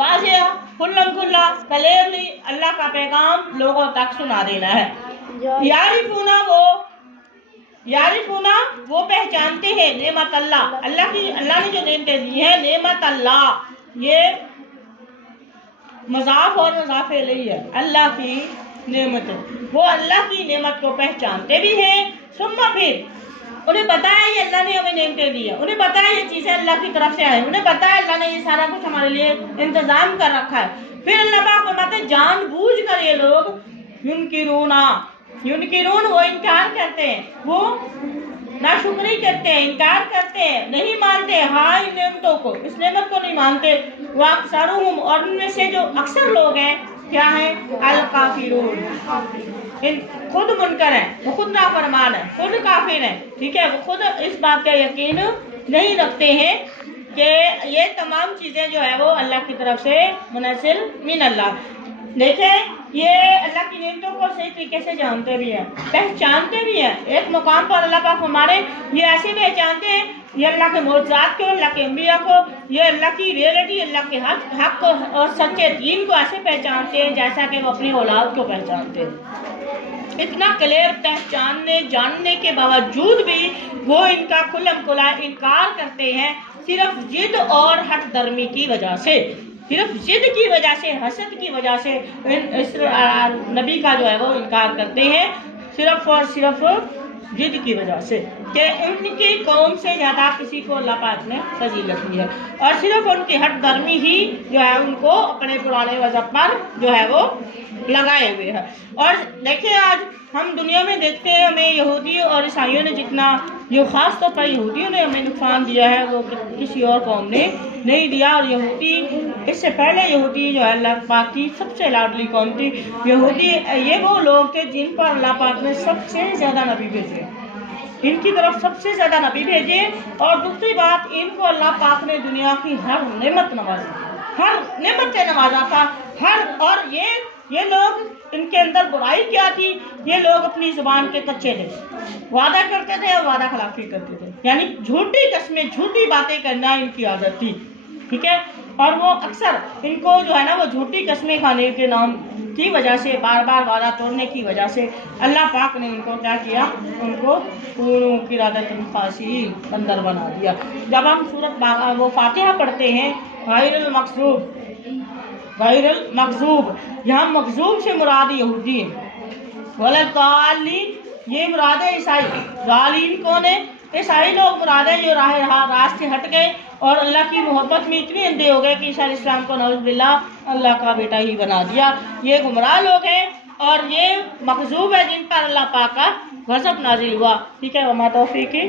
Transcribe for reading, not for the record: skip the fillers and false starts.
वाज़ेह खुल्लम खुल्ला क्लियरली अल्लाह का पैगाम लोगों तक सुना देना है। यारिफूना वो पहचानते हैं नेमत अल्लाह, अल्लाह ने जो नेमतें दी है, नेमत अल्लाह ये मज़ाफ और मज़ाफ इलैहि है, अल्लाह की नेमत, वो अल्लाह की नेमत को पहचानते भी हैं। सुम्मा फिर उन्हें पता है ये अल्लाह ने हमें नेमतें दी है, उन्हें पता है ये चीज़ें अल्लाह की तरफ से आए, उन्हें पता है अल्लाह ने ये सारा कुछ हमारे लिए इंतज़ाम कर रखा है। फिर अल्लाह पाक फरमाते जानबूझ कर ये लोग युनकिरून वो इनकार करते हैं, वो नाशुक्री करते हैं, इनकार करते हैं, नहीं मानते हाँ इन नेमतों को, इस नेमत को नहीं मानते। वो अक्सरुहुम और उनमें से जो अक्सर लोग हैं क्या है अल काफिरून, खुद मुनकर है, वो खुद नाफरमान है, खुद काफिर है, ठीक है, वो खुद इस बात का यकीन नहीं रखते हैं कि ये तमाम चीज़ें जो है वो अल्लाह की तरफ से मुनज़्ज़ल मिन अल्लाह। देखें ये अल्लाह की नेमतों को सही तरीके से जानते भी हैं, पहचानते भी हैं। एक मुकाम पर अल्लाह पाक हमारे ये ऐसे पहचानते हैं, ये अल्लाह के मौजूदात को, अल्लाह के अंबिया को, ये अल्लाह की रियलिटी, अल्लाह के हक को और सच्चे दीन को ऐसे पहचानते हैं जैसा कि वो अपनी औलाद को पहचानते हैं। इतना क्लियर पहचानने जानने के बावजूद भी वो इनका खुल्लम खुला इनकार करते हैं, सिर्फ जिद और हट दर्मी की वजह से, सिर्फ जिद की वजह से, हसद की वजह से इस नबी का जो है वो इनकार करते हैं, सिर्फ और सिर्फ जिद की वजह से कि उनकी कौम से ज़्यादा किसी को अल्लाह पाक ने फजीलत दी है, और सिर्फ उनकी हट दर्मी ही जो है उनको अपने पुराने मज़हब पर जो है वो लगाए हुए है। और देखिए आज हम दुनिया में देखते हैं, हमें यहूदी और ईसाइयों ने जितना, जो ख़ास तौर पर यहूदियों ने हमें नुकसान दिया है वो किसी और कौम ने नहीं दिया। और यहूदी, इससे पहले यहूदी जो है अल्लाह पाक की सबसे लाडली कौम थी। यहूदी ये वो लोग थे जिन पर अल्लाह पाक ने सबसे ज़्यादा नबी भेजे, इनकी तरफ सबसे ज़्यादा नबी भेजे। और दूसरी बात, इनको अल्लाह पाक ने दुनिया की हर नेमत नवाजी, हर नेमत से नवाजा था, और ये लोग, इनके अंदर बुराई क्या थी, ये लोग अपनी जुबान के कच्चे थे, वादा करते थे और वादा खिलाफी करते थे, यानी झूठी कस्में, झूठी बातें करना इनकी आदत थी, ठीक है। और वो अक्सर इनको जो है ना वो झूठी कस्में खाने के नाम की वजह से, बार बार वादा तोड़ने की वजह से अल्लाह पाक ने उनको क्या किया, उनको किरादत खासी बंदर बना दिया। जब हम सूरत वो फातिहा पढ़ते हैं, गैरुल मग़ज़ूब, यहाँ मग़ज़ूब से मुराद यहूदी है, वलद्दालीन ये मुराद है ईसाई। ज़ालिम कौन है? ईसाई लोग मुराद है जो रास्ते हट गए और अल्लाह की मोहब्बत में इतने अंधे हो गए कि ईसा अलैहिस्सलाम को नऊज़ुबिल्लाह अल्लाह का बेटा ही बना दिया। ये गुमराह लोग हैं और ये मग़ज़ूब है जिन पर अल्लाह पाक का गज़ब नाज़िल हुआ, ठीक है। वमा तौफ़ीक़ी